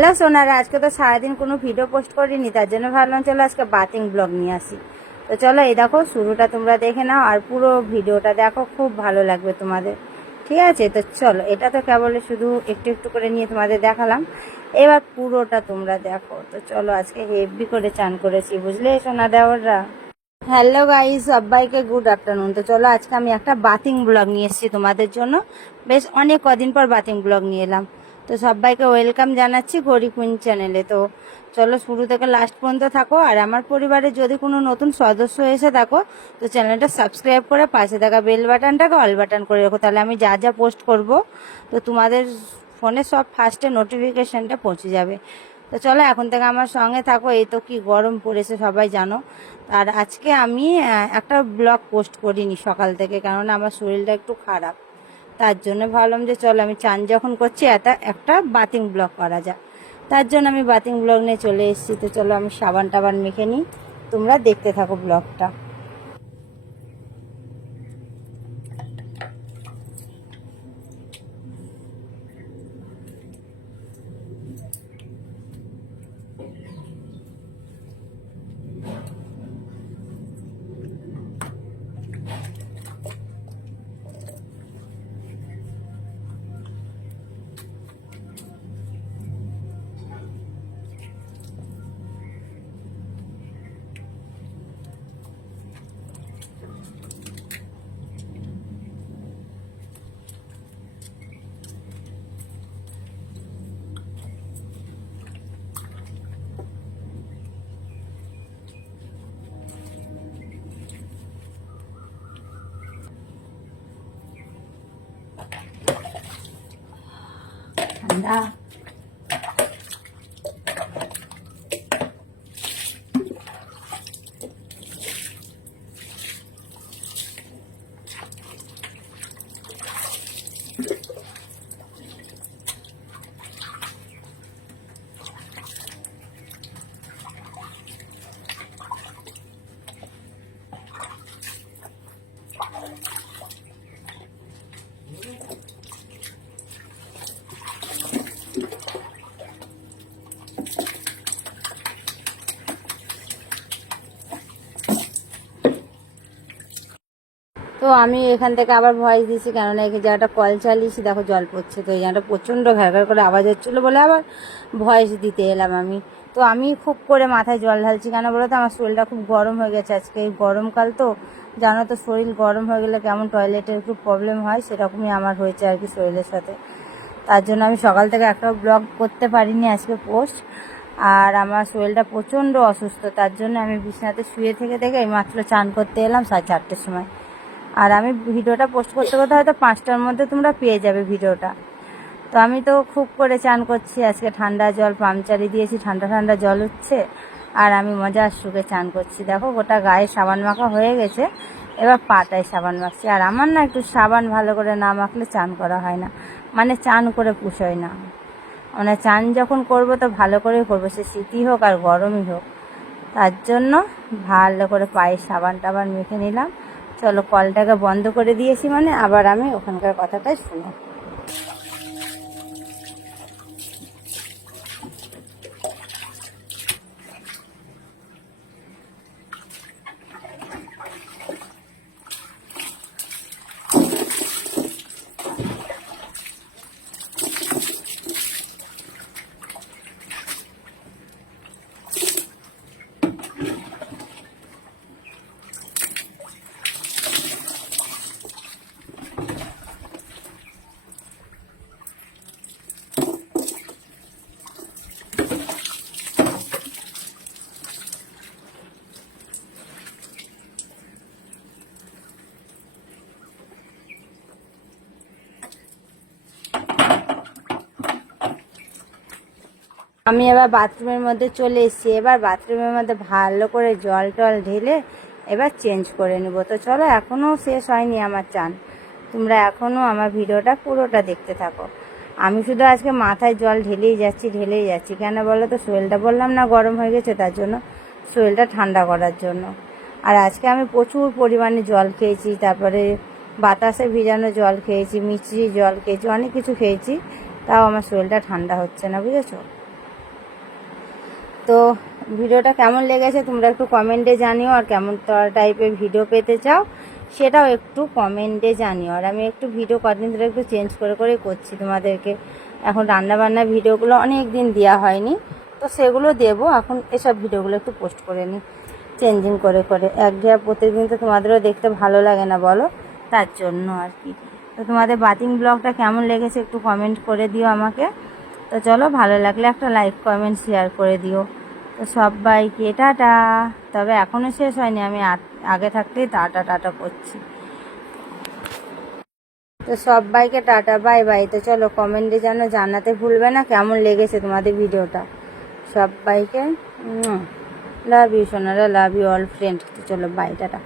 Hello Sonara, আজকে তো সারাদিন কোনো ভিডিও পোস্ট করিনি, তার জন্য ভাবলাম চলো আজকে বাথিং ব্লগ নিয়ে আসি। তো চলো, এই দেখো শুরুটা তোমরা দেখে নাও আর পুরো ভিডিওটা দেখো, খুব ভালো লাগবে তোমাদের। ঠিক আছে, তো চলো, এটা তো কেবল শুধু একটু একটু করে নিয়ে তোমাদের দেখালাম, এবার পুরোটা তোমরা দেখো। তো চলো, আজকে হেভি করে চান করেছি, বুঝলে সোনা দেওয়াররা। হ্যালো গাইস, সবাইকে গুড আফটারনুন। তো চলো, আজকে আমি একটা বাথিং ব্লগ নিয়ে এসেছি তোমাদের জন্য। বেশ অনেক কদিন পর বাথিং ব্লগ নিয়ে এলাম। তো সবাইকে ওয়েলকাম জানাচ্ছি গৌরী কুইন চ্যানেলে। তো চলো, শুরু থেকে লাস্ট পর্যন্ত থাকো, আর আমার পরিবারে যদি কোনো নতুন সদস্য এসে থাকো তো চ্যানেলটা সাবস্ক্রাইব করে পাশে থাকা বেল বাটনটাকে অল বাটন করে রাখো, তাহলে আমি যা যা পোস্ট করব তো তোমাদের ফোনে সব ফার্স্টে নোটিফিকেশানটা পৌঁছে যাবে। তো চলো, এখন থেকে আমার সঙ্গে থাকো। এই তো কি গরম পড়েছে সবাই জানো। আর আজকে আমি একটা ব্লগ পোস্ট করিনি সকাল থেকে, কারণ আমার শরীরটা একটু খারাপ। তার জন্য ভাবলাম যে চলো, আমি চান যখন করছি একটা বাথিং ব্লগ করা যাক। তার জন্য আমি বাথিং ব্লগ নিয়ে চলে এসেছি। তো চলো, আমি সাবান টাবান মেখে নিই, তোমরা দেখতে থাকো ব্লগটা। ঠান্ডা। তো আমি এখান থেকে আবার ভয়েস দিয়েছি, কেননা এই জায়গাটা কল চালিয়েছি, দেখো জল পড়ছে। তো এই জায়গাটা প্রচণ্ড ঘ্যার ঘ্যার করে আওয়াজ হচ্ছিলো বলে আবার ভয়েস দিতে এলাম আমি। তো আমি খুব করে মাথায় জল ঢালছি, কেন বলো তো, আমার শরীরটা খুব গরম হয়ে গেছে আজকে। এই গরমকাল তো জানো তো, শরীর গরম হয়ে গেলে কেমন টয়লেটের একটু প্রবলেম হয়, সেরকমই আমার হয়েছে আর কি শরীরের সাথে। তার জন্য আমি সকাল থেকে একটা ব্লগ করতে পারিনি আজকে পোস্ট। আর আমার শরীরটা প্রচণ্ড অসুস্থ, তার জন্য আমি বিছানাতে শুয়ে থেকে এইমাত্র চান করতে এলাম 4:30টার সময়। আর আমি ভিডিওটা পোস্ট করতে করতে হয়তো 5টার মধ্যে তোমরা পেয়ে যাবে ভিডিওটা। তো আমি তো খুব করে চান করছি আজকে, ঠান্ডা জল পাম্প চালিয়ে দিয়েছি, ঠান্ডা ঠান্ডা জল হচ্ছে। আর আমি মজার সুখে চান করছি, দেখো গোটা গায়ে সাবান মাখা হয়ে গেছে, এবার পাটায় সাবান মাখছি। আর আমার না একটু সাবান ভালো করে না মাখলে চান করা হয় না, মানে চান করে পুষোয় না। মানে চান যখন করব তো ভালো করেই করবো, সে শীতই হোক আর গরমই হোক। তার জন্য ভালো করে পায়ে সাবান টাবান মেখে নিলাম। চলো, কলটাকে বন্ধ করে দিয়েছি, মানে আবার আমি ওখানকার কথাটাই শুনো। আমি এবার বাথরুমের মধ্যে চলে এসেছি। এবার বাথরুমের মধ্যে ভালো করে জল টল ঢেলে এবার চেঞ্জ করে নেব। তো চলো, এখনও শেষ হয়নি আমার চান, তোমরা এখনও আমার ভিডিওটা পুরোটা দেখতে থাকো। আমি শুধু আজকে মাথায় জল ঢেলেই যাচ্ছি। কেন বলো তো, শরীরটা বললাম না গরম হয়ে গেছে, তার জন্য শরীরটা ঠান্ডা করার জন্য। আর আজকে আমি প্রচুর পরিমাণে জল খেয়েছি, তারপরে বাতাসে ভিজানো জল খেয়েছি, মিষ্টি জল খেয়েছি, অনেক কিছু খেয়েছি, তাও আমার শরীরটা ঠান্ডা হচ্ছে না, বুঝেছো। ভিডিওটা কেমন লেগেছে তোমরা একটু কমেন্টে জানিও, আর কেমন টাইপের ভিডিও পেতে চাও সেটাও একটু কমেন্টে জানিও। আর আমি একটু ভিডিও কদিন ধরে একটু চেঞ্জ করে করছি তোমাদেরকে। এখন রান্নাবান্না ভিডিওগুলো অনেক দিন দেওয়া হয়নি, তো সেগুলো দেবো। এখন এসব ভিডিওগুলো একটু পোস্ট করে নিই চেঞ্জিং করে একঘেয়া প্রতিদিন তো তোমাদেরও দেখতে ভালো লাগে না বলো, তার জন্য আর কি। তো তোমাদের বাথিং ব্লগটা কেমন লেগেছে একটু কমেন্ট করে দিও আমাকে। তো চলো, ভালো লাগলে একটা লাইক কমেন্ট শেয়ার করে দিও। তো সবাইকে টাটা। তবে এখনও শেষ হয়নি, আমি আগে থাকতেই টাটা করছি। তো সবাইকে টাটা, বাই বাই। তো চলো, কমেন্টে যেন জানাতে ভুলবে না কেমন লেগেছে তোমাদের ভিডিওটা। সবাইকে লাভ ইউ সোনারা, লাভ ইউ অল ফ্রেন্ড। তো চলো, বাই, টাটা।